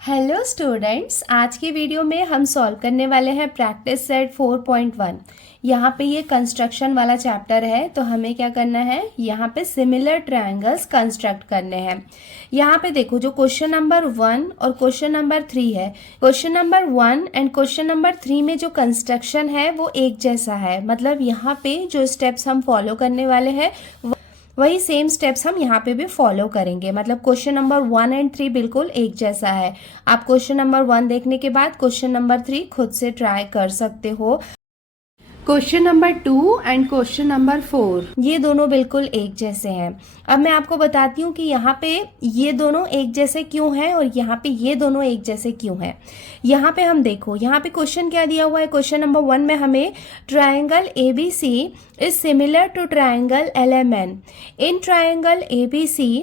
Hello students, आज की video में हम सॉल्व करने वाले हैं प्रैक्टिस सेट 4.1। यहाँ पे ये कंस्ट्रक्शन वाला चैप्टर है, तो हमें क्या करना है, यहाँ पे सिमिलर ट्रायंगल्स कंस्ट्रक्ट करने हैं। यहाँ पे देखो, जो क्वेश्चन नंबर 1 और क्वेश्चन नंबर 3 है, question number 1 and question number 3 में जो कंस्ट्रक्शन है वो एक जैसा है। मतलब यहाँ पे जो स्टेप्स हम फॉलो करने वाले हैं वही सेम स्टेप्स हम यहाँ पे भी फॉलो करेंगे। मतलब क्वेश्चन नंबर 1 एंड 3 बिल्कुल एक जैसा है। आप क्वेश्चन नंबर 1 देखने के बाद क्वेश्चन नंबर 3 खुद से ट्राई कर सकते हो। Question number 2 and question number 4 ये दोनों बिल्कुल एक जैसे हैं। अब मैं आपको बताती हूँ कि यहाँ पे ये दोनों एक जैसे क्यों हैं और यहाँ पे ये दोनों एक जैसे क्यों हैं। यहाँ पे हम देखो, यहाँ पे क्वेश्चन क्या दिया हुआ है। क्वेश्चन नंबर 1 में हमें triangle ABC is similar to triangle LMN। In triangle ABC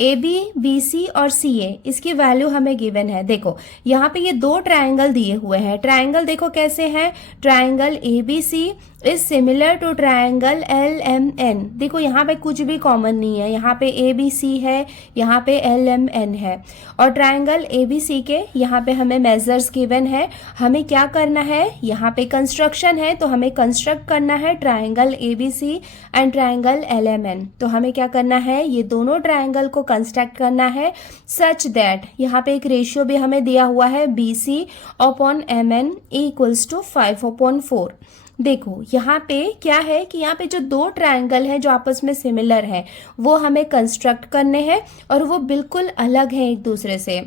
ABC और CA इसकी वैल्यू हमें गिवन है। देखो यहाँ पे ये दो ट्रायंगल दिए हुए हैं। ट्रायंगल देखो कैसे हैं, triangle ABC is similar to triangle LMN। देखो यहाँ पे कुछ भी कॉमन नहीं है, यहाँ पे ABC है, यहाँ पे LMN है। और ट्रायंगल ABC के यहाँ पे हमें मेजर्स गिवन है। हमें क्या करना है, यहाँ पे कंस्ट्रक्शन है तो हमें कंस्ट्रक्ट करना है triangle ABC and triangle LMN। तो हमें क्या करना है, ये दोनों ट्रायंगल को कंस्ट्रक्ट करना है सच दैट, यहाँ पे एक रेशियो भी हमें दिया हुआ है BC upon MN equals to 5/4। देखो यहाँ पे क्या है कि यहाँ पे जो दो ट्रायंगल हैं जो आपस में सिमिलर हैं वो हमें कंस्ट्रक्ट करने हैं और वो बिल्कुल अलग हैं एक दूसरे से।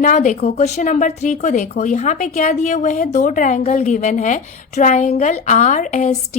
नाउ देखो क्वेश्चन नंबर 3 को देखो, यहाँ पे क्या दिए हुए हैं, दो ट्रायंगल गिवन है। Triangle RST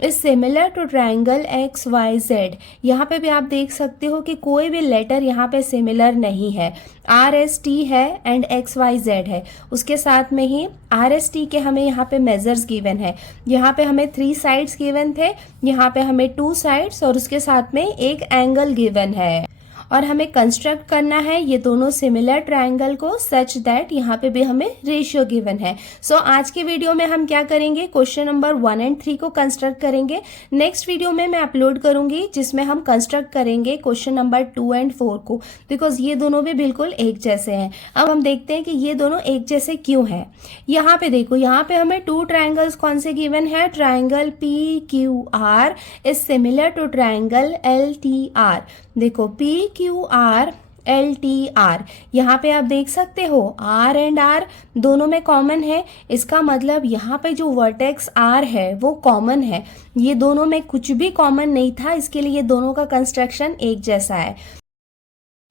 is similar to triangle XYZ। यहाँ पे भी आप देख सकते हो कि कोई भी लेटर यहाँ पे सिमिलर नहीं है। RST है एंड XYZ है, उसके साथ में ही RST के हमें यहाँ पे मेजर्स गिवन है। यहाँ पे हमें 3 साइड्स गिवन थे, यहाँ पे हमें 2 साइड्स और उसके साथ में एक एंगल गिवन है। और हमें कंस्ट्रक्ट करना है ये दोनों सिमिलर ट्रायंगल को सच दैट यहाँ पे भी हमें रेशियो गिवन है। सो आज की वीडियो में हम क्या करेंगे, क्वेश्चन नंबर 1 एंड 3 को कंस्ट्रक्ट करेंगे। नेक्स्ट वीडियो में मैं अपलोड करूंगी जिसमें हम कंस्ट्रक्ट करेंगे क्वेश्चन नंबर 2 एंड 4 को, बिकॉज ये दोनों भी बिल्कुल एक जैसे हैं। अब हम देखते हैं कि ये दोनों एक जैसे क्यों है। यहाँ पे देखो, यहाँ पे हमें 2 ट्रायंगल्स कौन से गिवन है, triangle PQR is similar to triangle LTR। देखो PQR LTR, यहाँ पे आप देख सकते हो R एंड R दोनों में कॉमन है। इसका मतलब यहाँ पे जो वर्टेक्स R है वो कॉमन है। ये दोनों में कुछ भी कॉमन नहीं था, इसके लिए ये दोनों का कंस्ट्रक्शन एक जैसा है।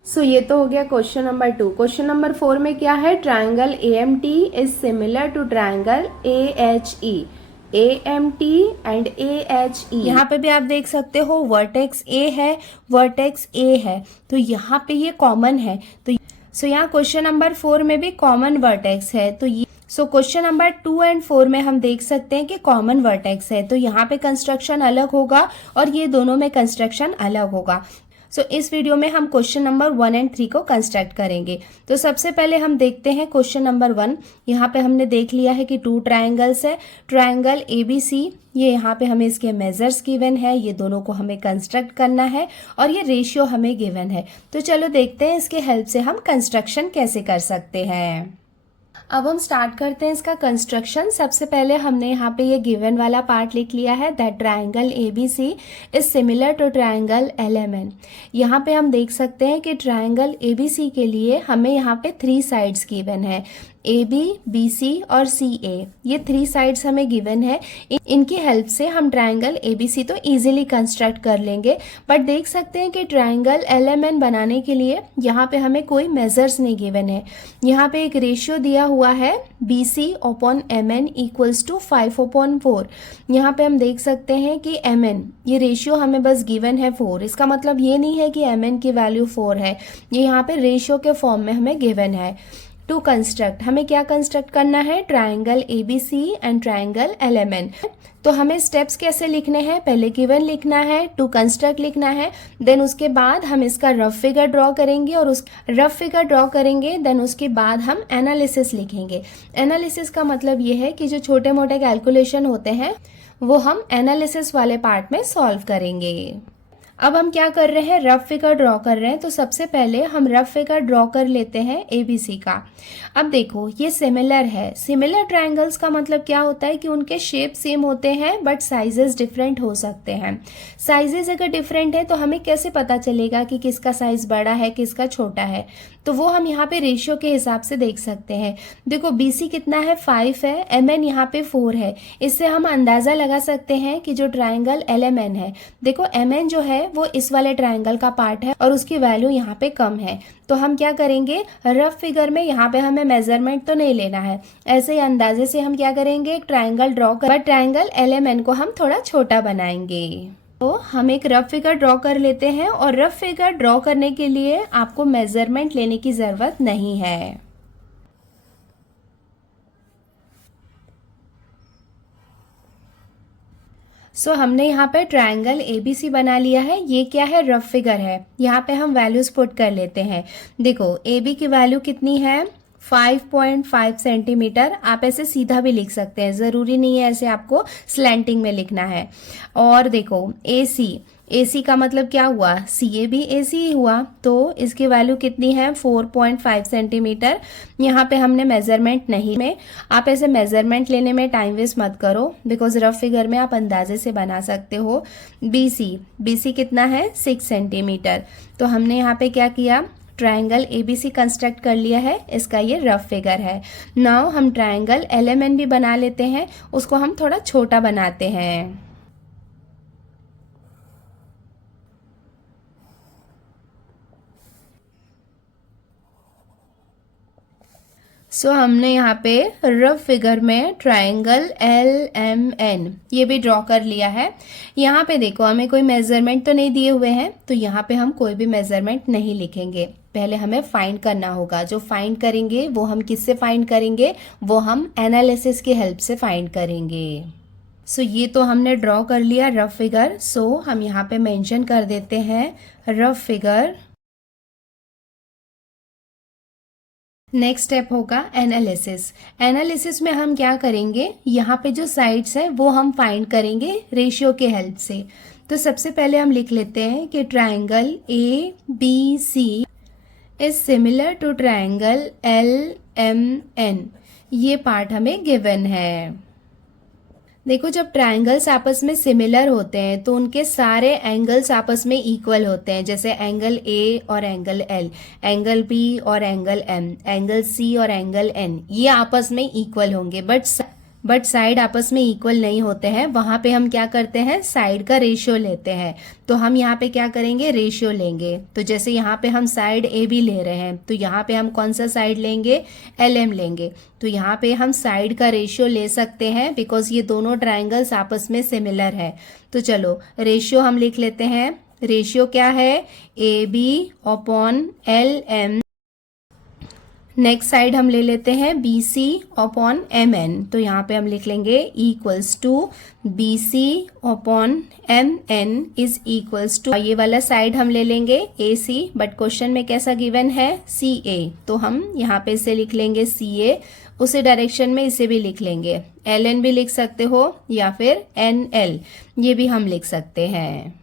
सो ये तो हो गया क्वेश्चन नंबर 2। क्वेश्चन नंबर 4 में क्या है, triangle AMT is similar to triangle AHE। AMT and AHE, यहाँ पे भी आप देख सकते हो वर्टेक्स A है, वर्टेक्स A है, तो यहाँ पे ये कॉमन है। तो सो यहाँ क्वेश्चन नंबर 4 में भी कॉमन वर्टेक्स है। तो ये सो क्वेश्चन नंबर 2 एंड 4 में हम देख सकते हैं कि कॉमन वर्टेक्स है, तो यहाँ पे कंस्ट्रक्शन अलग होगा और ये दोनों में कंस्ट्रक्शन अलग होगा। सो इस वीडियो में हम क्वेश्चन नंबर 1 एंड 3 को कंस्ट्रक्ट करेंगे। तो सबसे पहले हम देखते हैं क्वेश्चन नंबर 1। यहाँ पे हमने देख लिया है कि 2 ट्रायंगल्स है, ट्रायंगल ABC, ये यहाँ पे हमें इसके मेजर्स गिवन है, ये दोनों को हमें कंस्ट्रक्ट करना है और ये रेशियो हमें गिवन है। तो चलो देखते हैं इसके हेल्प से हम कंस्ट्रक्शन कैसे कर सकते हैं। अब हम स्टार्ट करते हैं इसका कंस्ट्रक्शन। सबसे पहले हमने यहाँ पे ये गिवन वाला पार्ट लिख लिया है, that triangle ABC is similar to triangle LMN। यहाँ पे हम देख सकते हैं कि ट्रायंगल ABC के लिए हमें यहाँ पे 3 साइड्स गिवन है, AB, BC और CA। ये 3 साइड्स हमें गिवन है। इनकी हेल्प से हम ट्रायंगल ABC तो इजीली कंस्ट्रक्ट कर लेंगे। बट देख सकते हैं कि ट्रायंगल LMN बनाने के लिए यहाँ पे हमें कोई मेजर्स नहीं गिवन है। यहाँ पे एक रेशियो दिया हुआ है BC upon MN equals to 5/4। यहाँ पे हम देख सकते हैं कि MN, ये रेशियो हमें बस गिवन है 4। इसका मतलब ये नहीं है कि MN की वैल्यू 4 है, ये यहाँ पे रेशियो के फॉर्म में हमें गिवन है। टू कंस्ट्रक्ट, हमें क्या कंस्ट्रक्ट करना है, triangle ABC and triangle LMN। तो हमें स्टेप्स कैसे लिखने हैं, पहले गिवन लिखना है, टू कंस्ट्रक्ट लिखना है, देन उसके बाद हम इसका रफ फिगर ड्रॉ करेंगे और उस रफ फिगर ड्रॉ करेंगे, देन उसके बाद हम एनालिसिस लिखेंगे। एनालिसिस का मतलब ये है कि जो छोटे मोटे कैलकुलेशन होते हैं वो हम एनालिसिस वाले पार्ट में सॉल्व करेंगे। अब हम क्या कर रहे हैं, रफ फिगर ड्रॉ कर रहे हैं। तो सबसे पहले हम रफ फिगर ड्रॉ कर लेते हैं एबीसी का। अब देखो ये सिमिलर है। सिमिलर ट्रायंगल्स का मतलब क्या होता है कि उनके शेप सेम होते हैं बट साइजेस डिफरेंट हो सकते हैं। साइजेस अगर डिफरेंट है तो हमें कैसे पता चलेगा कि किसका साइज बड़ा है किसका छोटा है, तो वो हम यहाँ पे रेशियो के हिसाब से देख सकते हैं। देखो बीसी कितना है, 5 है, एमएन यहाँ पे 4 है। इससे हम अंदाजा लगा सकते हैं कि जो ट्रायंगल एलएमएन है, देखो एमएन जो है वो इस वाले ट्रायंगल का पार्ट है और उसकी वैल्यू यहाँ पे कम है। तो हम क्या करेंगे, रफ फिगर में यहाँ पे हमें मेजरमेंट तो नहीं लेना है, ऐसे ही अंदाजे से हम क्या करेंगे, एक ट्रायंगल ड्रॉ कर, बट ट्रायंगल एलएमएन को हम थोड़ा छोटा बनाएंगे। तो हम एक रफ फिगर ड्रॉ कर लेते हैं और रफ फिगर ड्रॉ करने के लिए आपको मेजरमेंट लेने की ज़रूरत नहीं है। सो हमने यहाँ पे ट्रायंगल एबीसी बना लिया है। ये क्या है, रफ फिगर है। यहाँ पे हम वैल्यूज पुट कर लेते हैं। देखो एबी की वैल्यू कितनी है, 5.5 सेंटीमीटर। आप ऐसे सीधा भी लिख सकते हैं, ज़रूरी नहीं है ऐसे आपको स्लैंटिंग में लिखना है। और देखो एसी का मतलब क्या हुआ, सीए भी एसी ही हुआ, तो इसकी वैल्यू कितनी है, 4.5 सेंटीमीटर। यहाँ पे हमने मेजरमेंट नहीं में, आप ऐसे मेजरमेंट लेने में टाइम वेस्ट मत करो, बिकॉज रफ फिगर में आप अंदाजे से बना सकते हो। बीसी कितना है, 6 सेंटीमीटर। तो हमने यहाँ पे क्या किया, ट्रायंगल एबीसी कंस्ट्रक्ट कर लिया है, इसका ये रफ फिगर है। नाउ हम ट्रायंगल एलएमएन भी बना लेते हैं, उसको हम थोड़ा छोटा बनाते हैं। सो हमने यहाँ पे रफ फिगर में ट्रायंगल एल ये भी ड्रॉ कर लिया है। यहाँ पे देखो हमें कोई मेजरमेंट तो नहीं दिए हुए हैं, तो यहाँ पे हम कोई भी मेजरमेंट नहीं लिखेंगे। पहले हमें फाइंड करना होगा। जो फाइंड करेंगे वो हम किससे फाइंड करेंगे, वो हम एनालिसिस की हेल्प से फाइंड करेंगे। सो ये तो हमने ड्रॉ कर लिया रफ फिगर। सो हम यहाँ पे मेंशन कर देते हैं रफ फिगर। नेक्स्ट स्टेप होगा एनालिसिस। एनालिसिस में हम क्या करेंगे, यहाँ पे जो साइड्स है वो हम फाइंड करेंगे रेशियो के हेल्प से। तो सबसे पहले हम लिख लेते हैं कि triangle A B C is similar to triangle L M N. ये पार्ट हमें गिवन है। देखो जब ट्रायंगल्स आपस में सिमिलर होते हैं तो उनके सारे एंगल्स आपस में इक्वल होते हैं, जैसे एंगल ए और एंगल एल, एंगल बी और एंगल एम, एंगल सी और एंगल एन, ये आपस में इक्वल होंगे। बट साइड आपस में इक्वल नहीं होते हैं। वहां पे हम क्या करते हैं, साइड का रेशियो लेते हैं। तो हम यहाँ पे क्या करेंगे, रेशियो लेंगे। तो जैसे यहाँ पे हम साइड ए बी ले रहे हैं, तो यहाँ पे हम कौन सा साइड लेंगे, एल एम लेंगे। तो यहाँ पे हम साइड का रेशियो ले सकते हैं बिकॉज ये दोनों ट्रायंगल्स आपस में सिमिलर है। तो चलो रेशियो हम लिख लेते हैं। रेशियो क्या है, A B upon L M. Next side हम ले लेते हैं B C upon M N. तो यहाँ पे हम लिख लेंगे equals to B C upon M N is equals to, ये वाला साइड हम ले लेंगे ए सी, बट क्वेश्चन में कैसा गिवन है, सी ए। तो हम यहाँ पे इसे लिख लेंगे सी ए। उसी डायरेक्शन में इसे भी लिख लेंगे, एल एन भी लिख सकते हो या फिर एन एल, ये भी हम लिख सकते हैं।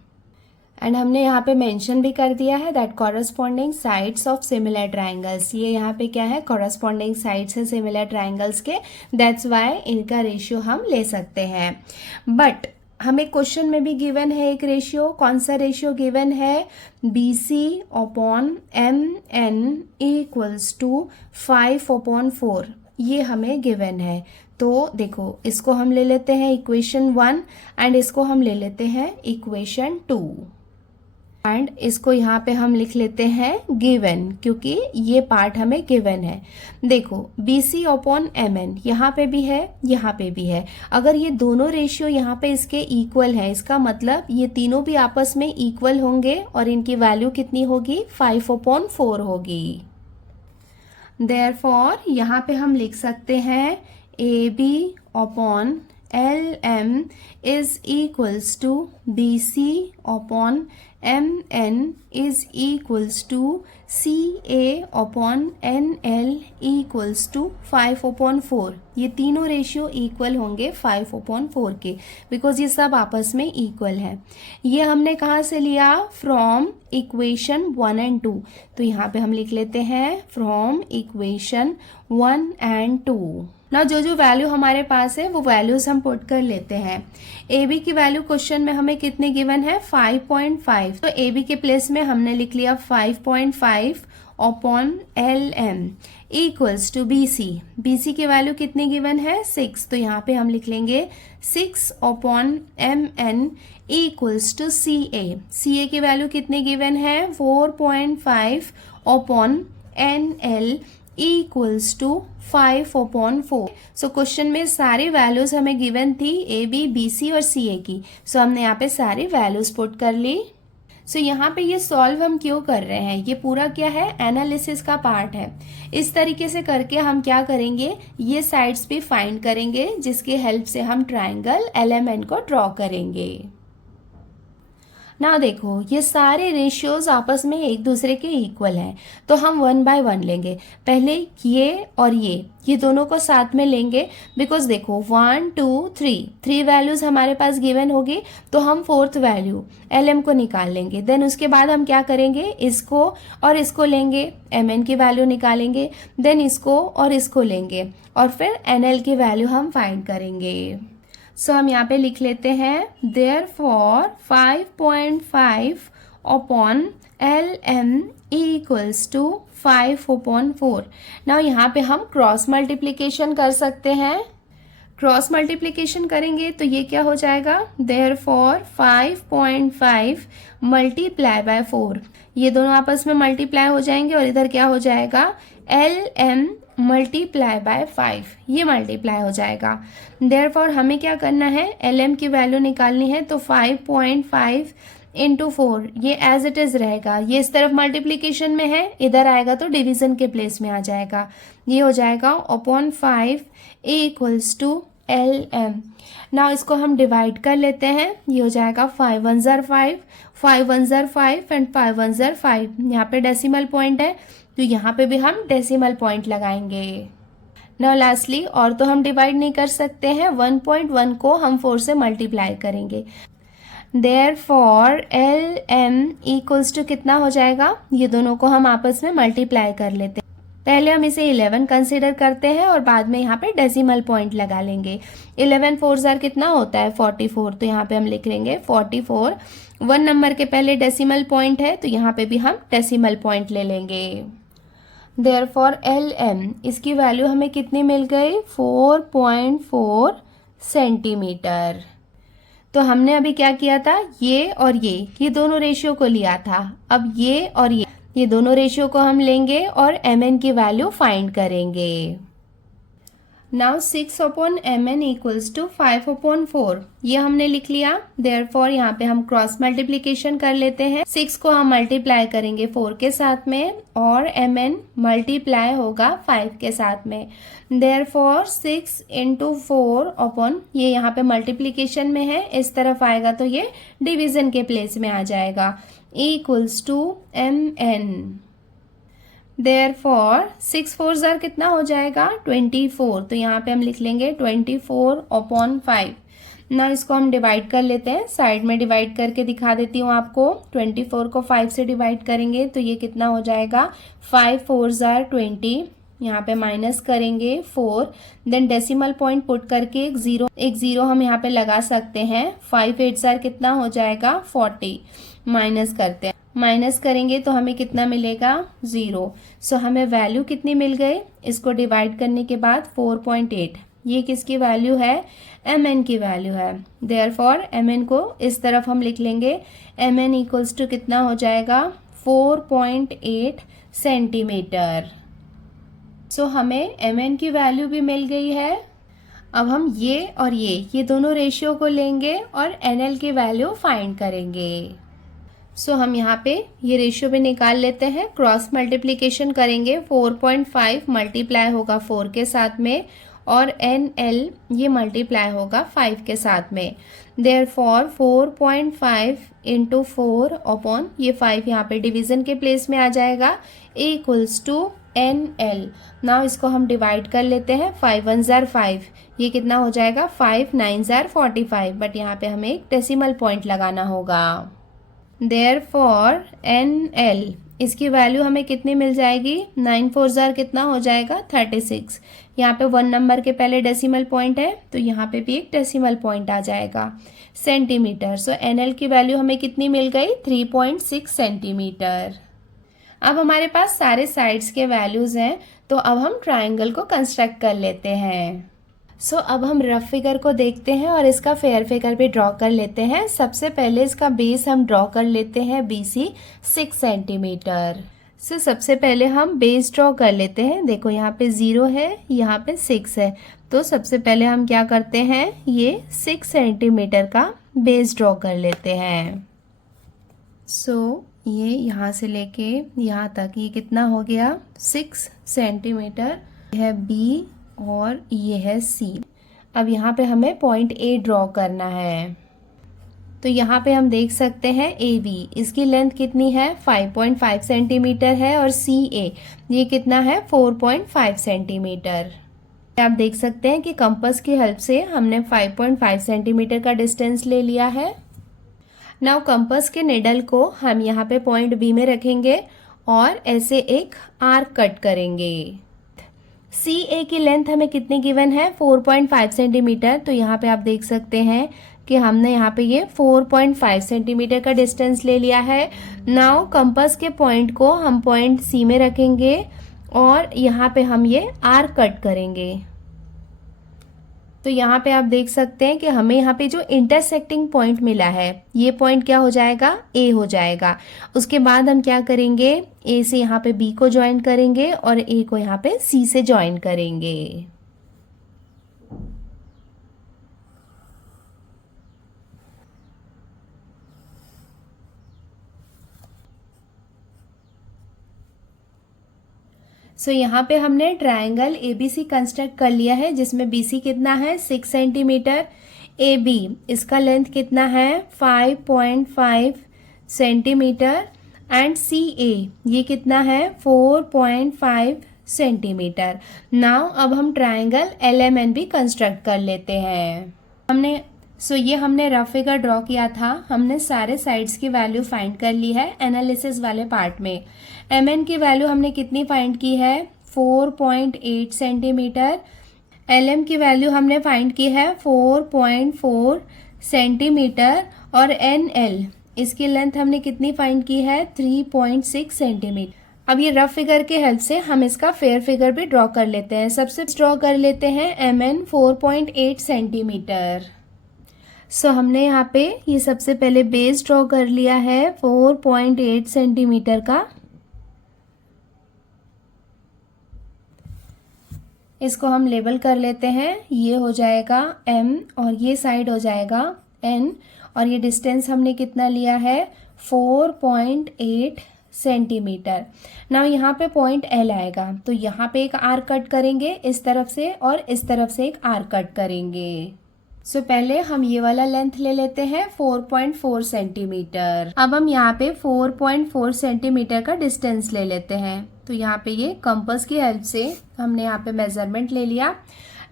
एंड हमने यहाँ पे मेंशन भी कर दिया है that corresponding sides of similar triangles. ये यहाँ पे क्या है, कॉरस्पॉन्डिंग साइड्स है सिमिलर ट्रायंगल्स के, दैट्स वाई इनका रेशियो हम ले सकते हैं। बट हमें क्वेश्चन में भी गिवन है एक रेशियो। कौन सा रेशियो गिवन है, B C upon M N equals to 5/4, ये हमें गिवन है। तो देखो इसको हम ले लेते हैं इक्वेशन 1 एंड इसको हम ले लेते हैं इक्वेशन 2 एंड इसको यहाँ पे हम लिख लेते हैं गिवन, क्योंकि ये पार्ट हमें गिवन है। देखो B C upon M N यहाँ पे भी है, यहाँ पे भी है। अगर ये दोनों रेशियो यहाँ पे इसके इक्वल है, इसका मतलब ये तीनों भी आपस में इक्वल होंगे और इनकी वैल्यू कितनी होगी, 5/4 होगी। देयरफॉर यहाँ पे हम लिख सकते हैं A B upon L M is equals to B C upon M N is equals to C A upon N L equals to 5/4। ये तीनों रेशियो इक्वल होंगे 5/4 के, बिकॉज ये सब आपस में इक्वल है। ये हमने कहाँ से लिया? From equation 1 and 2। तो यहाँ पे हम लिख लेते हैं फ्रॉम इक्वेशन 1 एंड 2। ना जो जो वैल्यू हमारे पास है वो वैल्यूज हम पुट कर लेते हैं। ए बी की वैल्यू क्वेश्चन में हमें कितने गिवन है? 5.5। तो ए बी के प्लेस में हमने लिख लिया 5.5 upon LM equals to BC। BC की वैल्यू कितनी गिवन है? 6। तो यहाँ पे हम लिख लेंगे 6 upon MN equals to CA। CA की वैल्यू कितनी गिवन है? 4.5 upon NL equals to 5/4। So question में सारी वैल्यूज हमें गिवन थी AB, BC और CA की। सो हमने यहाँ पे सारी वैल्यूज पुट कर ली। सो यहाँ पे ये सॉल्व हम क्यों कर रहे हैं? ये पूरा क्या है? एनालिसिस का पार्ट है। इस तरीके से करके हम क्या करेंगे? ये साइड्स भी फाइंड करेंगे जिसकी हेल्प से हम ट्राइंगल LMN को ड्रॉ करेंगे। ना देखो, ये सारे रेशियोज आपस में एक दूसरे के इक्वल हैं, तो हम 1 बाय 1 लेंगे। पहले ये और ये दोनों को साथ में लेंगे, बिकॉज देखो 1 2 3 वैल्यूज हमारे पास गिवन होगी, तो हम फोर्थ वैल्यू LM को निकाल लेंगे। देन उसके बाद हम क्या करेंगे? इसको और इसको लेंगे, MN की वैल्यू निकालेंगे। देन इसको और इसको लेंगे और फिर NL की वैल्यू हम फाइंड करेंगे। सो हम यहाँ पे लिख लेते हैं therefore 5.5 upon LM equals to 5/4। Now यहाँ पे हम क्रॉस मल्टीप्लीकेशन कर सकते हैं। क्रॉस मल्टीप्लीकेशन करेंगे तो ये क्या हो जाएगा? Therefore 5.5 multiply by 4। ये दोनों आपस में मल्टीप्लाई हो जाएंगे और इधर क्या हो जाएगा? LM मल्टीप्लाई बाय 5, ये मल्टीप्लाई हो जाएगा। देयरफॉर हमें क्या करना है? LM की वैल्यू निकालनी है। तो 5.5 इंटू 4 ये एज इट इज रहेगा। ये इस तरफ मल्टीप्लीकेशन में है, इधर आएगा तो डिवीजन के प्लेस में आ जाएगा। ये हो जाएगा upon 5 equals to LM। Now इसको हम डिवाइड कर लेते हैं। ये हो जाएगा 5 1 ज़र 5, 5 1 ज़र 5 एंड 5 1 ज़र 5। यहाँ पे डेसिमल पॉइंट है तो यहाँ पे भी हम डेसिमल पॉइंट लगाएंगे। नाउ लास्टली, और तो हम डिवाइड नहीं कर सकते हैं, 1.1 को हम 4 से मल्टीप्लाई करेंगे। देयरफॉर LM इक्वल्स टू कितना हो जाएगा? ये दोनों को हम आपस में मल्टीप्लाई कर लेते हैं। पहले हम इसे 11 कंसीडर करते हैं और बाद में यहाँ पे डेसिमल पॉइंट लगा लेंगे। 11 4 ज़र कितना होता है? 44। तो यहाँ पे हम लिख लेंगे 44। 1 नंबर के पहले डेसिमल पॉइंट है तो यहाँ पे भी हम डेसिमल पॉइंट ले लेंगे। देयरफॉर LM, इसकी वैल्यू हमें कितनी मिल गई? 4.4 सेंटीमीटर। तो हमने अभी क्या किया था? ये और ये दोनों रेशियो को लिया था। अब ये और ये दोनों रेशियो को हम लेंगे और MN की वैल्यू फाइंड करेंगे। Now 6 upon MN equals to 5/4, ये हमने लिख लिया। देयरफॉर यहाँ पे हम क्रॉस मल्टीप्लीकेशन कर लेते हैं। 6 को हम मल्टीप्लाई करेंगे 4 के साथ में और MN मल्टीप्लाई होगा 5 के साथ में। देयरफॉर 6 इंटू 4 अपॉन, ये यहाँ पे मल्टीप्लीकेशन में है, इस तरफ आएगा तो ये डिवीजन के प्लेस में आ जाएगा, इक्वल्स टू MN। देयरफॉर 6 4 ज़र कितना हो जाएगा? 24। तो यहाँ पे हम लिख लेंगे 24 अपॉन 5। ना इसको हम डिवाइड कर लेते हैं, साइड में डिवाइड करके दिखा देती हूँ आपको। 24 को 5 से डिवाइड करेंगे तो ये कितना हो जाएगा? 5 4 ज़र 20। यहाँ पे माइनस करेंगे 4, देन डेसिमल पॉइंट पुट करके एक जीरो हम यहाँ पे लगा सकते हैं। 5 8 ज़र कितना हो जाएगा? 40। माइनस करते हैं, माइनस करेंगे तो हमें कितना मिलेगा? 0। सो हमें वैल्यू कितनी मिल गई? इसको डिवाइड करने के बाद 4.8। ये किसकी वैल्यू है? MN की वैल्यू है। देयरफॉर MN को इस तरफ हम लिख लेंगे। MN इक्वल्स टू कितना हो जाएगा? 4.8 सेंटीमीटर। सो हमें MN की वैल्यू भी मिल गई है। अब हम ये और ये दोनों रेशियो को लेंगे और NL की वैल्यू फाइंड करेंगे। सो हम यहाँ पे ये रेशियो भी निकाल लेते हैं। क्रॉस मल्टीप्लीकेशन करेंगे, 4.5 मल्टीप्लाई होगा 4 के साथ में और NL ये मल्टीप्लाई होगा 5 के साथ में। देयरफॉर 4.5 इंटू 4 अपॉन ये 5 यहाँ पे डिवीजन के प्लेस में आ जाएगा, equals to N L. Now इसको हम डिवाइड कर लेते हैं, 5 1 ज़ार 5, ये कितना हो जाएगा 5 9 ज़ार 45, बट यहाँ पे हमें एक डेसिमल पॉइंट लगाना होगा। देयरफॉर एन एल, इसकी वैल्यू हमें कितनी मिल जाएगी, 9 4 ज़ार कितना हो जाएगा 36। यहाँ पे 1 नंबर के पहले डेसिमल पॉइंट है तो यहाँ पे भी एक डेसिमल पॉइंट आ जाएगा, सेंटीमीटर। सो एन एल की वैल्यू हमें कितनी मिल गई, 3.6 सेंटीमीटर। अब हमारे पास सारे साइड्स के वैल्यूज़ हैं, तो अब हम ट्राइंगल को कंस्ट्रक्ट कर लेते हैं। सो अब हम रफ फिगर को देखते हैं और इसका फेयर फिगर भी ड्रॉ कर लेते हैं। सबसे पहले इसका बेस हम ड्रॉ कर लेते हैं, BC 6 सेंटीमीटर। सो सबसे पहले हम बेस ड्रॉ कर लेते हैं। देखो यहाँ पे 0 है, यहाँ पे 6 है, तो सबसे पहले हम क्या करते हैं, ये 6 सेंटीमीटर का बेस ड्रॉ कर लेते हैं। सो ये यहाँ से लेके यहाँ तक ये कितना हो गया, 6 सेंटीमीटर। यह है B और ये है C। अब यहाँ पे हमें पॉइंट A ड्रॉ करना है, तो यहाँ पे हम देख सकते हैं AB, इसकी लेंथ कितनी है, 5.5 सेंटीमीटर है, और CA ये कितना है, 4.5 सेंटीमीटर। आप देख सकते हैं कि कंपास की हेल्प से हमने 5.5 सेंटीमीटर का डिस्टेंस ले लिया है। नाउ कंपास के निडल को हम यहाँ पे पॉइंट B में रखेंगे और ऐसे एक आर्क कट करेंगे। CA की लेंथ हमें कितनी गिवन है, 4.5 सेंटीमीटर, तो यहाँ पे आप देख सकते हैं कि हमने यहाँ पे ये 4.5 सेंटीमीटर का डिस्टेंस ले लिया है। नाउ कंपास के पॉइंट को हम पॉइंट C में रखेंगे और यहाँ पे हम ये आर्क कट करेंगे। तो यहाँ पे आप देख सकते हैं कि हमें यहाँ पे जो इंटरसेक्टिंग पॉइंट मिला है, ये पॉइंट क्या हो जाएगा, A हो जाएगा। उसके बाद हम क्या करेंगे, A से यहाँ पे B को ज्वाइन करेंगे और A को यहाँ पे C से ज्वाइन करेंगे। सो यहाँ पे हमने ट्रायंगल ABC कंस्ट्रक्ट कर लिया है, जिसमें BC कितना है, 6 सेंटीमीटर। AB इसका लेंथ कितना है, 5.5 सेंटीमीटर, एंड CA ये कितना है, 4.5 सेंटीमीटर। नाउ अब हम ट्रायंगल LMNB कंस्ट्रक्ट कर लेते हैं। हमने रफ फिगर ड्रॉ किया था, हमने सारे साइड्स की वैल्यू फाइंड कर ली है एनालिसिस वाले पार्ट में। MN की वैल्यू हमने कितनी फाइंड की है, 4.8 सेंटीमीटर। LM की वैल्यू हमने फाइंड की है 4.4 सेंटीमीटर, और NL इसकी लेंथ हमने कितनी फाइंड की है, 3.6 सेंटीमीटर। अब ये रफ फिगर के हेल्प से हम इसका फेयर फिगर भी ड्रॉ कर लेते हैं। सबसे ड्रॉ कर लेते हैं MN 4.8 सेंटीमीटर। सो हमने यहाँ पे ये सबसे पहले बेस ड्रॉ कर लिया है 4.8 सेंटीमीटर का। इसको हम लेबल कर लेते हैं, ये हो जाएगा M और ये साइड हो जाएगा N, और ये डिस्टेंस हमने कितना लिया है, 4.8 सेंटीमीटर। नाउ यहाँ पे पॉइंट L आएगा, तो यहाँ पे एक आर्क कट करेंगे इस तरफ से और इस तरफ से एक आर्क कट करेंगे। सो पहले हम ये वाला लेंथ ले लेते हैं 4.4 सेंटीमीटर। अब हम यहाँ पे 4.4 सेंटीमीटर का डिस्टेंस ले लेते हैं, तो यहाँ पे ये कंपास की हेल्प से हमने यहाँ पे मेजरमेंट ले लिया।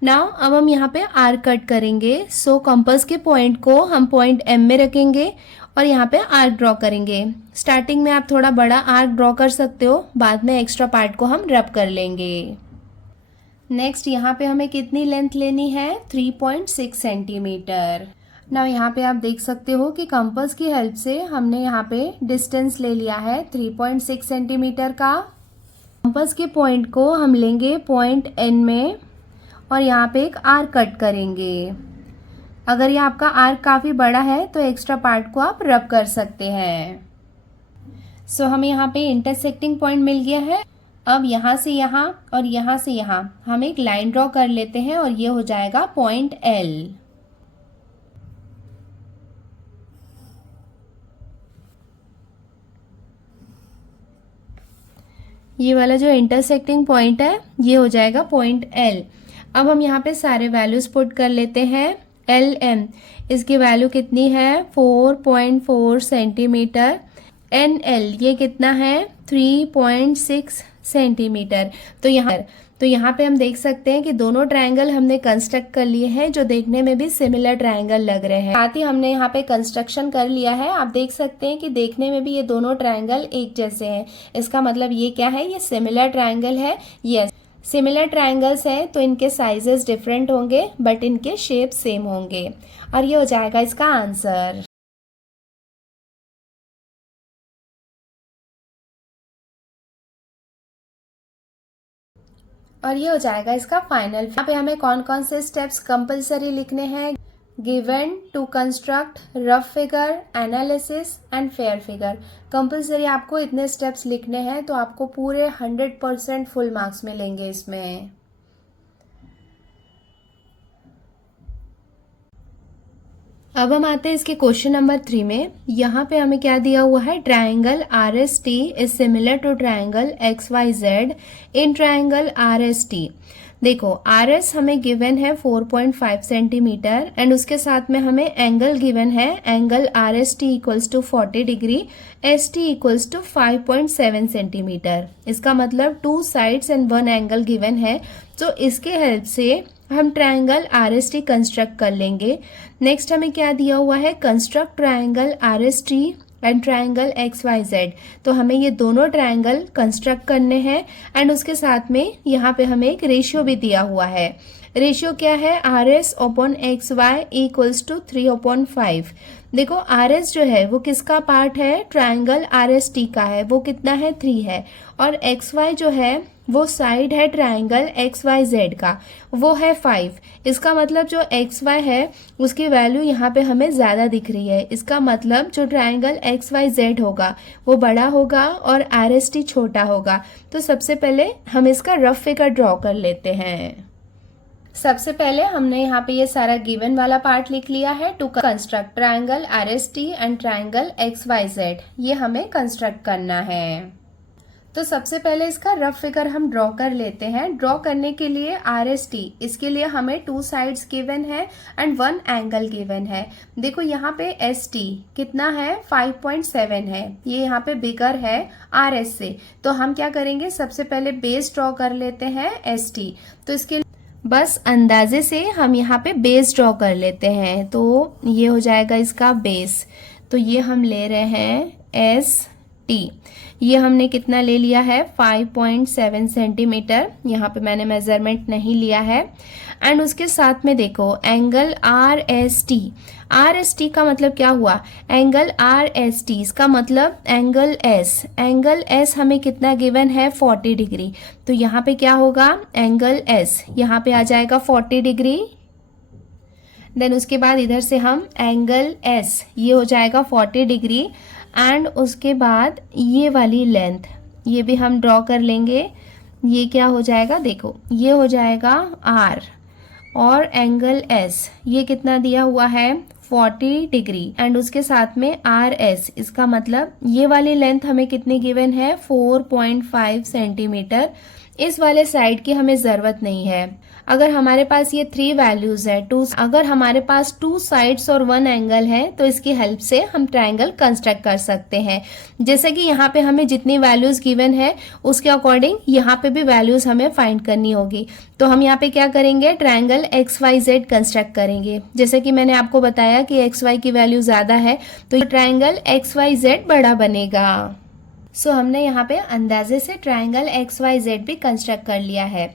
नाउ अब हम यहाँ पे आर्क कट करेंगे। सो कंपास के पॉइंट को हम पॉइंट M में रखेंगे और यहाँ पे आर्क ड्रॉ करेंगे। स्टार्टिंग में आप थोड़ा बड़ा आर्क ड्रॉ कर सकते हो, बाद में एक्स्ट्रा पार्ट को हम रब कर लेंगे। नेक्स्ट यहाँ पे हमें कितनी लेंथ लेनी है, 3.6 सेंटीमीटर। नाउ यहाँ पे आप देख सकते हो कि कंपास की हेल्प से हमने यहाँ पे डिस्टेंस ले लिया है 3.6 सेंटीमीटर का। कंपास के पॉइंट को हम लेंगे पॉइंट N में और यहाँ पे एक आर्क कट करेंगे। अगर ये आपका आर्क काफ़ी बड़ा है तो एक्स्ट्रा पार्ट को आप रब कर सकते हैं। सो हमें यहाँ पे इंटरसेक्टिंग पॉइंट मिल गया है। अब यहाँ से यहाँ और यहाँ से यहाँ हम एक लाइन ड्रॉ कर लेते हैं और ये हो जाएगा पॉइंट L। ये वाला जो इंटरसेक्टिंग पॉइंट है ये हो जाएगा पॉइंट L। अब हम यहाँ पे सारे वैल्यूज पुट कर लेते हैं। LM इसकी वैल्यू कितनी है, 4.4 सेंटीमीटर। NL ये कितना है, 3.6 सेंटीमीटर। तो यहाँ पे हम देख सकते हैं कि दोनों ट्रायंगल हमने कंस्ट्रक्ट कर लिए हैं जो देखने में भी सिमिलर ट्रायंगल लग रहे हैं। साथ ही हमने यहाँ पे कंस्ट्रक्शन कर लिया है। आप देख सकते हैं कि देखने में भी ये दोनों ट्रायंगल एक जैसे हैं। इसका मतलब ये क्या है, ये सिमिलर ट्रायंगल है। यस, सिमिलर ट्रायंगल्स हैं तो इनके साइजेस डिफरेंट होंगे बट इनके शेप सेम होंगे। और ये हो जाएगा इसका आंसर। और ये हो जाएगा इसका फाइनल। यहाँ पे हमें कौन कौन से स्टेप्स कंपलसरी लिखने हैं। Given, to construct, rough figure, analysis and fair figure. Compulsory आपको इतने स्टेप्स लिखने हैं तो आपको पूरे 100% फुल मार्क्स मिलेंगे इसमें। अब हम आते हैं इसके क्वेश्चन नंबर 3 में। यहाँ पे हमें क्या दिया हुआ है, triangle R S T is similar to triangle X Y Z in triangle R S T. देखो आर एस हमें गिवन है 4.5 सेंटीमीटर एंड उसके साथ में हमें एंगल गिवन है, angle R S T equals to 40 degree, S T equals to 5.7 centimetre. इसका मतलब 2 साइड्स एंड 1 एंगल गिवन है। तो इसके हेल्प से हम triangle R S T construct कर लेंगे। नेक्स्ट हमें क्या दिया हुआ है, construct triangle R S T and triangle X Y Z. तो हमें ये दोनों ट्रायंगल कंस्ट्रक्ट करने हैं एंड उसके साथ में यहाँ पे हमें एक रेशियो भी दिया हुआ है। रेशियो क्या है, R S upon X Y equals to 3/5। देखो आर एस जो है वो किसका पार्ट है, ट्रायंगल आर एस टी का है, वो कितना है 3 है। और एक्स वाई जो है वो साइड है ट्रायंगल एक्स वाई जेड का, वो है 5। इसका मतलब जो एक्स वाई है उसकी वैल्यू यहाँ पे हमें ज़्यादा दिख रही है। इसका मतलब जो ट्रायंगल एक्स वाई जेड होगा वो बड़ा होगा और आर एस टी छोटा होगा। तो सबसे पहले हम इसका रफ फिगर ड्रॉ कर लेते हैं। सबसे पहले हमने यहाँ पे ये सारा गिवन वाला पार्ट लिख लिया है। To construct triangle R S T and triangle X Y Z, ये हमें कंस्ट्रक्ट करना है। तो सबसे पहले इसका रफ फिगर हम ड्रॉ कर लेते हैं। ड्रॉ करने के लिए आर एस टी, इसके लिए हमें 2 साइड्स गिवन है एंड 1 एंगल गिवन है। देखो यहाँ पे एस टी कितना है, 5.7 है। ये यहाँ पे बिगर है आर एस से। तो हम क्या करेंगे, सबसे पहले बेस ड्रॉ कर लेते हैं एस टी। तो इसके बस अंदाजे से हम यहाँ पे बेस ड्रॉ कर लेते हैं। तो ये हो जाएगा इसका बेस। तो ये हम ले रहे हैं एस टी। ये हमने कितना ले लिया है, 5.7 सेंटीमीटर। यहाँ पे मैंने मेजरमेंट नहीं लिया है। एंड उसके साथ में देखो angle R S T. Are S T का मतलब क्या हुआ, एंगल आर एस टी, इसका मतलब एंगल एस। एंगल एस हमें कितना गिवन है, 40 डिग्री। तो यहाँ पे क्या होगा, एंगल एस यहाँ पे आ जाएगा 40 डिग्री। देन उसके बाद इधर से हम एंगल एस, ये हो जाएगा 40 डिग्री। एंड उसके बाद ये वाली लेंथ ये भी हम ड्रॉ कर लेंगे। ये क्या हो जाएगा, देखो ये हो जाएगा आर और एंगल एस ये कितना दिया हुआ है, 40 डिग्री। एंड उसके साथ में आर एस, इसका मतलब ये वाली लेंथ हमें कितनी गिवन है, 4.5 सेंटीमीटर। इस वाले साइड की हमें ज़रूरत नहीं है। अगर हमारे पास ये 3 वैल्यूज है, अगर हमारे पास 2 साइड्स और 1 एंगल है तो इसकी हेल्प से हम ट्रायंगल कंस्ट्रक्ट कर सकते हैं। जैसे कि यहाँ पे हमें जितनी वैल्यूज गिवन है उसके अकॉर्डिंग यहाँ पे भी वैल्यूज हमें फाइंड करनी होगी। तो हम यहाँ पे क्या करेंगे, triangle X Y Z construct करेंगे। जैसे कि मैंने आपको बताया कि एक्स वाई की वैल्यू ज़्यादा है तो ट्रायंगल एक्स वाई जेड बड़ा बनेगा। सो हमने यहाँ पे अंदाजे से ट्रायंगल एक्स वाई जेड भी कंस्ट्रक्ट कर लिया है।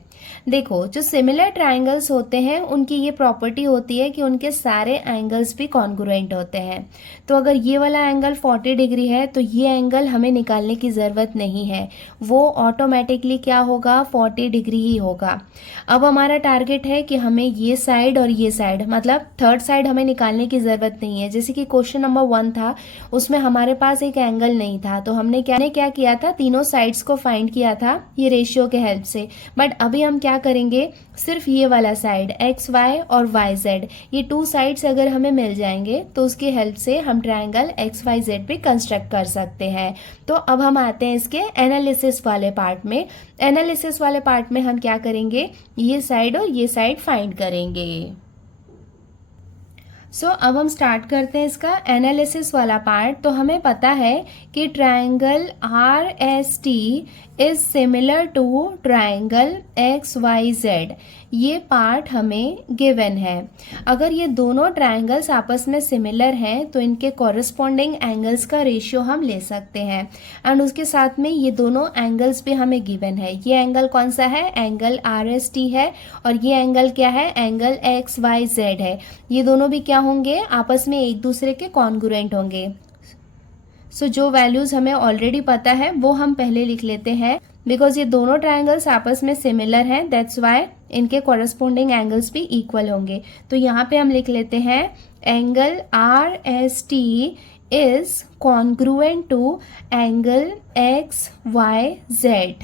देखो जो सिमिलर ट्रायंगल्स होते हैं उनकी ये प्रॉपर्टी होती है कि उनके सारे एंगल्स भी कॉन्ग्रुएंट होते हैं। तो अगर ये वाला एंगल 40 डिग्री है तो ये एंगल हमें निकालने की ज़रूरत नहीं है, वो ऑटोमेटिकली क्या होगा, 40 डिग्री ही होगा। अब हमारा टारगेट है कि हमें ये साइड और ये साइड, मतलब थर्ड साइड हमें निकालने की ज़रूरत नहीं है। जैसे कि क्वेश्चन नंबर 1 था उसमें हमारे पास एक एंगल नहीं था तो हमने क्या किया था, तीनों साइड्स को फाइंड किया था ये रेशियो के हेल्प से। बट अभी हम क्या करेंगे, सिर्फ ये वाला साइड एक्स वाई और वाई जेड, ये 2 साइड्स अगर हमें मिल जाएंगे तो उसकी हेल्प से हम ट्रायंगल एक्स वाई जेड भी कंस्ट्रक्ट कर सकते हैं। तो अब हम आते हैं इसके एनालिसिस वाले पार्ट में। एनालिसिस वाले पार्ट में हम क्या करेंगे, ये साइड और ये साइड फाइंड करेंगे। अब हम स्टार्ट करते हैं इसका एनालिसिस वाला पार्ट। तो हमें पता है कि triangle R S T is similar to triangle X Y Z, ये पार्ट हमें गिवन है। अगर ये दोनों ट्राइंगल्स आपस में सिमिलर हैं तो इनके कॉरस्पॉन्डिंग एंगल्स का रेशियो हम ले सकते हैं, एंड उसके साथ में ये दोनों एंगल्स भी हमें गिवन है। ये एंगल कौन सा है? एंगल आर एस टी है, और ये एंगल क्या है? एंगल एक्स वाई जेड है। ये दोनों भी क्या होंगे? आपस में एक दूसरे के कॉन्ग्रुएंट होंगे। जो वैल्यूज हमें ऑलरेडी पता है वो हम पहले लिख लेते हैं। बिकॉज ये दोनों ट्राइंगल्स आपस में सिमिलर हैं, दैट्स वाई इनके कॉरस्पॉन्डिंग एंगल्स भी इक्वल होंगे। तो यहाँ पे हम लिख लेते हैं angle R S T is congruent to angle X Y Z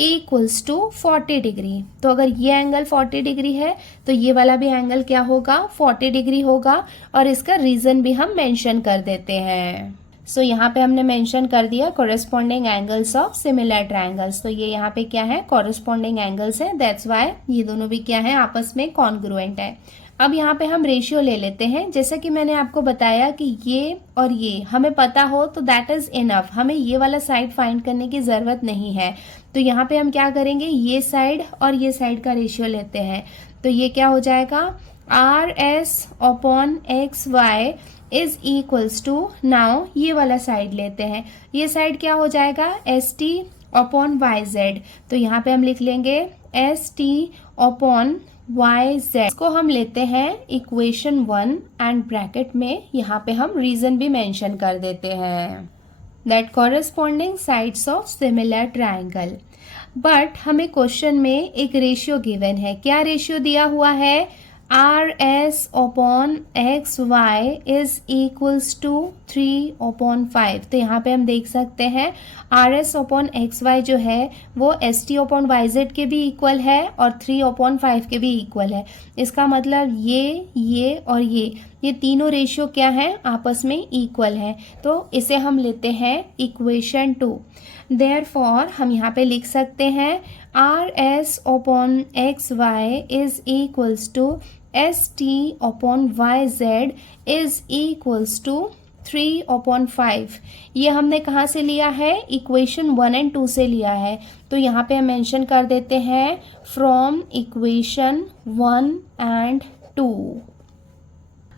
equals to 40 degree. तो अगर ये एंगल 40 डिग्री है तो ये वाला भी एंगल क्या होगा? 40 डिग्री होगा। और इसका रीजन भी हम मेंशन कर देते हैं। यहाँ पे हमने मेंशन कर दिया corresponding angles of similar triangles. तो ये यहाँ पे क्या है? कॉरेस्पॉन्डिंग एंगल्स है, दैट्स वाई ये दोनों भी क्या है? आपस में कॉन्ग्रुएंट है। अब यहाँ पे हम रेशियो ले लेते हैं। जैसा कि मैंने आपको बताया कि ये और ये हमें पता हो तो दैट इज इनफ, हमें ये वाला साइड फाइंड करने की ज़रूरत नहीं है। तो यहाँ पे हम क्या करेंगे? ये साइड और ये साइड का रेशियो लेते हैं। तो ये क्या हो जाएगा? R S upon X Y is equals to, now ये वाला साइड लेते हैं। ये साइड क्या हो जाएगा? S T upon Y Z. तो यहाँ पे हम लिख लेंगे S T upon Y Z. इसको हम लेते हैं इक्वेशन 1 एंड ब्रैकेट में यहाँ पे हम रीजन भी मेंशन कर देते हैं, that corresponding sides of similar triangle. But हमें क्वेश्चन में एक रेशियो गिवन है। क्या रेशियो दिया हुआ है? R S upon X Y is equals to 3/5। तो यहाँ पे हम देख सकते हैं R S upon X Y जो है वो S T upon Y Z के भी इक्वल है और 3/5 के भी इक्वल है। इसका मतलब ये और ये तीनों रेशियो क्या है? आपस में इक्वल है। तो इसे हम लेते हैं इक्वेशन 2। देयरफॉर हम यहाँ पे लिख सकते हैं R S upon X Y is equals to S T upon Y Z is equals to 3/5। ये हमने कहाँ से लिया है? इक्वेशन 1 एंड 2 से लिया है। तो यहाँ पे हम मेंशन कर देते हैं from equation 1 and 2।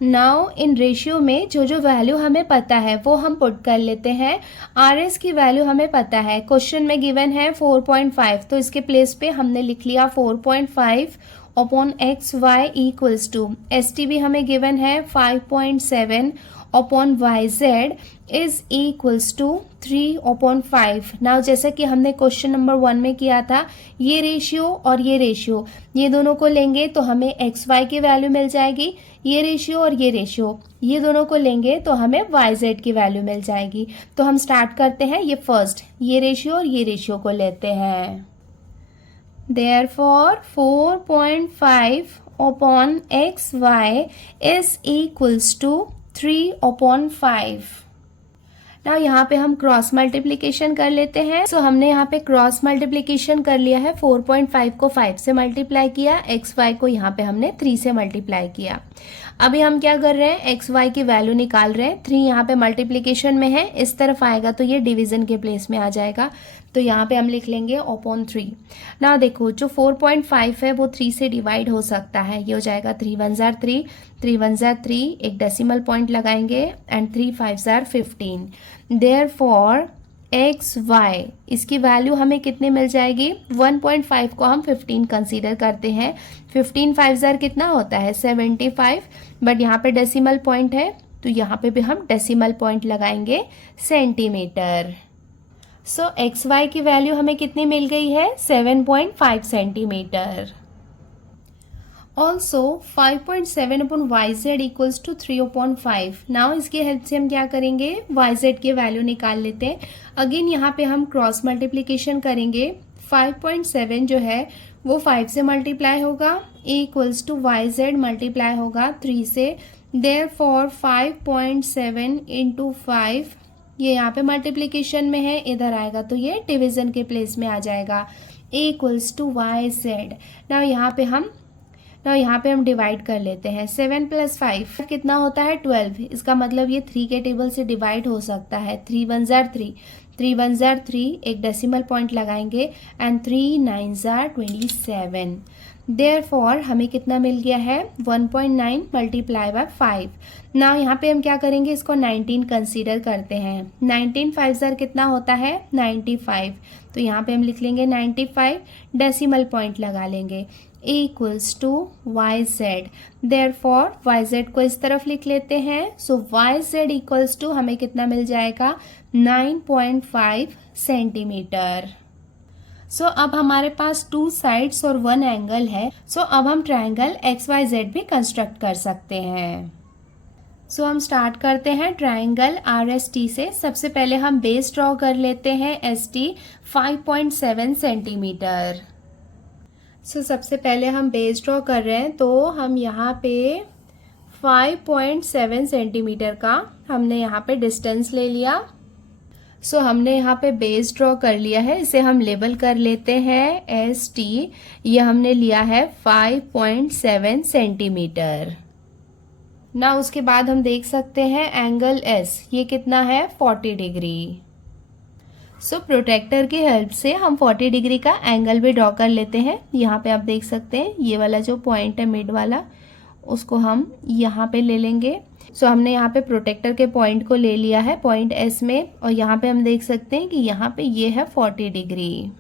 Now in ratio में जो वैल्यू हमें पता है वो हम पुट कर लेते हैं। आर एस की वैल्यू हमें पता है, क्वेश्चन में गिवन है 4.5, तो इसके प्लेस पे हमने लिख लिया 4.5 upon X Y equals to, S T भी हमें गिवन है 5.7 upon Y Z is equals to 3/5। Now जैसा कि हमने क्वेश्चन नंबर 1 में किया था, ये रेशियो और ये रेशियो ये दोनों को लेंगे तो हमें एक्स वाई की वैल्यू मिल जाएगी। ये रेशियो और ये रेशियो ये दोनों को लेंगे तो हमें वाई जेड की वैल्यू मिल जाएगी। तो हम स्टार्ट करते हैं, ये फर्स्ट ये रेशियो और ये रेशियो को लेते हैं। Therefore 4.5 upon xy is equals to 3/5। ना यहाँ पे हम क्रॉस मल्टीप्लीकेशन कर लेते हैं। हमने यहाँ पे क्रॉस मल्टीप्लीकेशन कर लिया है। 4.5 को 5 से मल्टीप्लाई किया, एक्स वाई को यहाँ पे हमने 3 से मल्टीप्लाई किया। अभी हम क्या कर रहे हैं? एक्स वाई की वैल्यू निकाल रहे हैं। 3 यहाँ पे मल्टीप्लीकेशन में है, इस तरफ आएगा तो ये डिवीजन के प्लेस में आ जाएगा। तो यहाँ पे हम लिख लेंगे अपॉन 3। ना देखो जो 4.5 है वो 3 से डिवाइड हो सकता है। ये हो जाएगा 3 1 जार 3, 3 1 जार 3, एक डेसिमल पॉइंट लगाएंगे एंड 3 5 जार 15। देयरफॉर एक्स वाई इसकी वैल्यू हमें कितनी मिल जाएगी? 1.5 को हम 15 कंसीडर करते हैं। 15 5 जार कितना होता है? 75, बट यहाँ पे डेसिमल पॉइंट है तो यहाँ पे भी हम डेसिमल पॉइंट लगाएंगे सेंटीमीटर। एक्स वाई की वैल्यू हमें कितनी मिल गई है? 7.5 centimetre. Also 5.7 upon Y Z equals to 3/5। Now इसकी हेल्प से हम क्या करेंगे? वाई जेड की वैल्यू निकाल लेते हैं। अगेन यहाँ पे हम क्रॉस मल्टीप्लीकेशन करेंगे। 5.7 जो है वो 5 से मल्टीप्लाई होगा equals to Y Z multiply होगा 3 से। देयरफॉर 5.7 इंटू 5, ये यहाँ पे मल्टीप्लीकेशन में है, इधर आएगा तो ये डिवीजन के प्लेस में आ जाएगा, equals to Y Z. Now यहाँ पे हम ना यहाँ पे हम डिवाइड कर लेते हैं। 7 + 5 कितना होता है 12। इसका मतलब ये 3 के टेबल से डिवाइड हो सकता है। 3 × 1 = 3, 3 × 1 = 3, एक डेसिमल पॉइंट लगाएंगे एंड 3 × 9 = 27। देयरफॉर हमें कितना मिल गया है 1.9 × 5। ना यहाँ पे हम क्या करेंगे, इसको 19 कंसीडर करते हैं। 19 5 ज़र कितना होता है 95। तो यहाँ पे हम लिख लेंगे 95, डेसिमल पॉइंट लगा लेंगे = YZ। देयरफॉर YZ को इस तरफ लिख लेते हैं। सो YZ = हमें कितना मिल जाएगा 9.5 सेंटीमीटर। सो अब हमारे पास 2 साइड्स और 1 एंगल है। सो अब हम ट्रायंगल XYZ भी कंस्ट्रक्ट कर सकते हैं। सो हम स्टार्ट करते हैं ट्रायंगल RST से। सबसे पहले हम बेस ड्रॉ कर लेते हैं ST 5.7 सेंटीमीटर। सो सबसे पहले हम बेस ड्रॉ कर रहे हैं, तो हम यहाँ पे 5.7 सेंटीमीटर का हमने यहाँ पे डिस्टेंस ले लिया। सो हमने यहाँ पे बेस ड्रॉ कर लिया है, इसे हम लेबल कर लेते हैं ST। ये हमने लिया है 5.7 सेंटीमीटर। ना उसके बाद हम देख सकते हैं एंगल S, ये कितना है 40 डिग्री। सो प्रोटेक्टर की हेल्प से हम 40 डिग्री का एंगल भी ड्रॉ कर लेते हैं। यहाँ पे आप देख सकते हैं ये वाला जो पॉइंट है मिड वाला, उसको हम यहाँ पे ले लेंगे। सो हमने यहाँ पे प्रोटेक्टर के पॉइंट को ले लिया है पॉइंट S में, और यहाँ पे हम देख सकते हैं कि यहाँ पे ये है 40 डिग्री।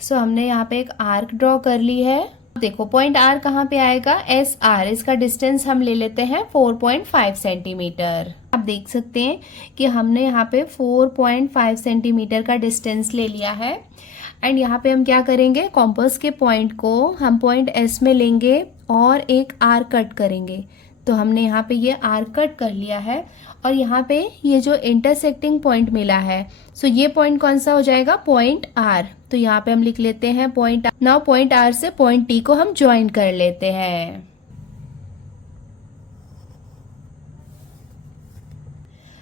सो हमने यहाँ पे एक आर्क ड्रॉ कर ली है। देखो पॉइंट R कहाँ पे आएगा SR। इसका डिस्टेंस हम ले लेते हैं 4.5 सेंटीमीटर। आप देख सकते हैं कि हमने यहाँ पे 4.5 सेंटीमीटर का डिस्टेंस ले लिया है। एंड यहाँ पे हम क्या करेंगे, कॉम्पास के पॉइंट को हम पॉइंट S में लेंगे और एक आर्क कट करेंगे। तो हमने यहाँ पे ये आर्क कट कर लिया है, और यहाँ पे ये जो इंटरसेक्टिंग पॉइंट मिला है, सो ये पॉइंट कौन सा हो जाएगा पॉइंट R। तो यहाँ पे हम लिख लेते हैं पॉइंट। नाउ पॉइंट R से पॉइंट T को हम ज्वाइन कर लेते हैं।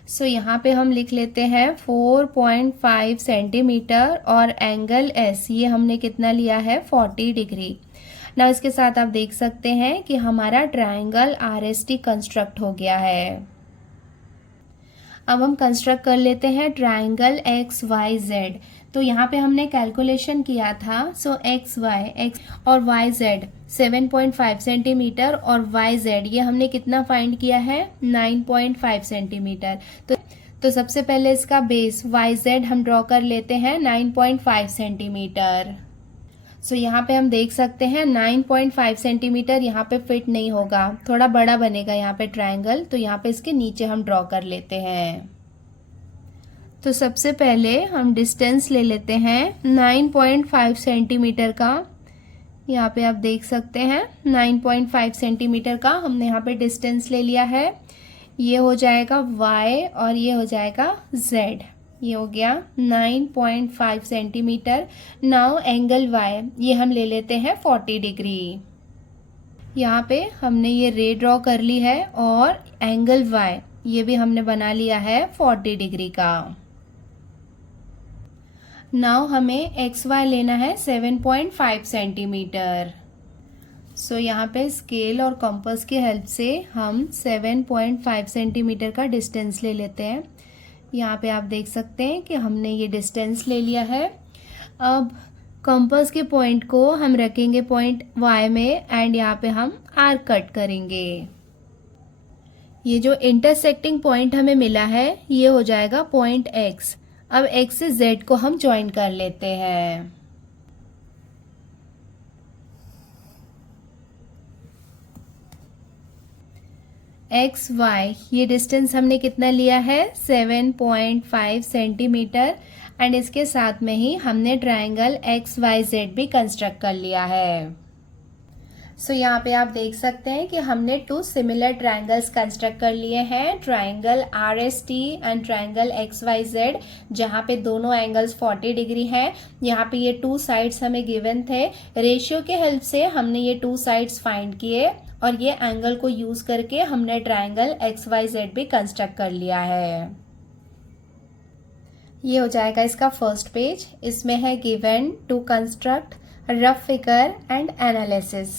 सो यहाँ पे हम लिख लेते हैं 4.5 सेंटीमीटर, और एंगल S ये हमने कितना लिया है 40 डिग्री। ना इसके साथ आप देख सकते हैं कि हमारा ट्रायंगल RST कंस्ट्रक्ट हो गया है। अब हम कंस्ट्रक्ट कर लेते हैं ट्रायंगल XYZ। तो यहाँ पे हमने कैलकुलेशन किया था। सो X और YZ 7.5 सेंटीमीटर, और YZ ये हमने कितना फाइंड किया है 9.5 सेंटीमीटर। तो सबसे पहले इसका बेस YZ हम ड्रॉ कर लेते हैं 9.5 सेंटीमीटर। सो यहाँ पे हम देख सकते हैं 9.5 सेंटीमीटर यहाँ पे फिट नहीं होगा, थोड़ा बड़ा बनेगा यहाँ पे ट्रायंगल। तो यहाँ पे इसके नीचे हम ड्रॉ कर लेते हैं। तो सबसे पहले हम डिस्टेंस ले लेते हैं 9.5 सेंटीमीटर का। यहाँ पे आप देख सकते हैं 9.5 सेंटीमीटर का हमने यहाँ पे डिस्टेंस ले लिया है। ये हो जाएगा Y और ये हो जाएगा Z। ये हो गया 9.5 सेंटीमीटर। नाउ एंगल Y ये हम ले लेते हैं 40 डिग्री। यहाँ पे हमने ये रे ड्रॉ कर ली है, और एंगल Y ये भी हमने बना लिया है 40 डिग्री का। नाउ हमें XY लेना है 7.5 सेंटीमीटर। सो यहाँ पे स्केल और कंपास की हेल्प से हम 7.5 सेंटीमीटर का डिस्टेंस ले लेते हैं। यहाँ पे आप देख सकते हैं कि हमने ये डिस्टेंस ले लिया है। अब कंपास के पॉइंट को हम रखेंगे पॉइंट Y में, एंड यहाँ पे हम आर्क कट करेंगे। ये जो इंटरसेक्टिंग पॉइंट हमें मिला है ये हो जाएगा पॉइंट X। अब X से Z को हम ज्वाइन कर लेते हैं। XY ये डिस्टेंस हमने कितना लिया है 7.5 सेंटीमीटर, एंड इसके साथ में ही हमने ट्रायंगल XYZ भी कंस्ट्रक्ट कर लिया है। सो यहाँ पे आप देख सकते हैं कि हमने 2 सिमिलर ट्रायंगल्स कंस्ट्रक्ट कर लिए हैं, triangle RST and triangle XYZ, जहाँ पे दोनों एंगल्स 40 डिग्री हैं। यहाँ पे ये 2 साइड्स हमें गिवन थे। रेशियो के हेल्प से हमने ये 2 साइड्स फाइंड किए, और ये एंगल को यूज करके हमने ट्रायंगल XYZ भी कंस्ट्रक्ट कर लिया है। ये हो जाएगा इसका फर्स्ट पेज। इसमें है given to construct rough figure and analysis.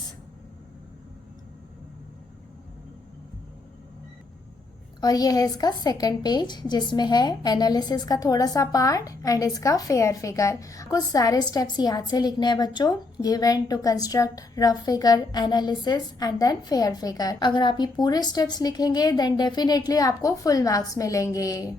और ये है इसका सेकंड पेज जिसमें है एनालिसिस का थोड़ा सा पार्ट एंड इसका फेयर फिगर। कुछ सारे स्टेप्स याद से लिखने हैं बच्चों, given to construct rough figure, analysis and then fair figure. अगर आप ये पूरे स्टेप्स लिखेंगे देन डेफिनेटली आपको फुल मार्क्स मिलेंगे।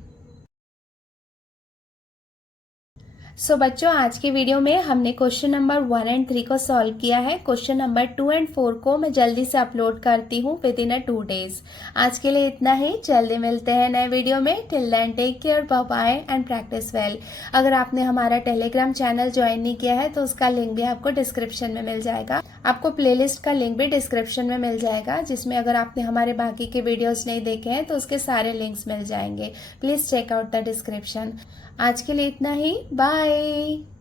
सो बच्चों आज के वीडियो में हमने क्वेश्चन नंबर 1 एंड 3 को सॉल्व किया है। क्वेश्चन नंबर 2 एंड 4 को मैं जल्दी से अपलोड करती हूँ विद इन 2 days। आज के लिए इतना ही, जल्दी मिलते हैं नए वीडियो में। Till then take care, bye bye and practise well. अगर आपने हमारा टेलीग्राम चैनल ज्वाइन नहीं किया है तो उसका लिंक भी आपको डिस्क्रिप्शन में मिल जाएगा। आपको प्लेलिस्ट का लिंक भी डिस्क्रिप्शन में मिल जाएगा, जिसमें अगर आपने हमारे बाकी के वीडियोज नहीं देखे हैं तो उसके सारे लिंक्स मिल जाएंगे। Please check out the description. आज के लिए इतना ही, बाय।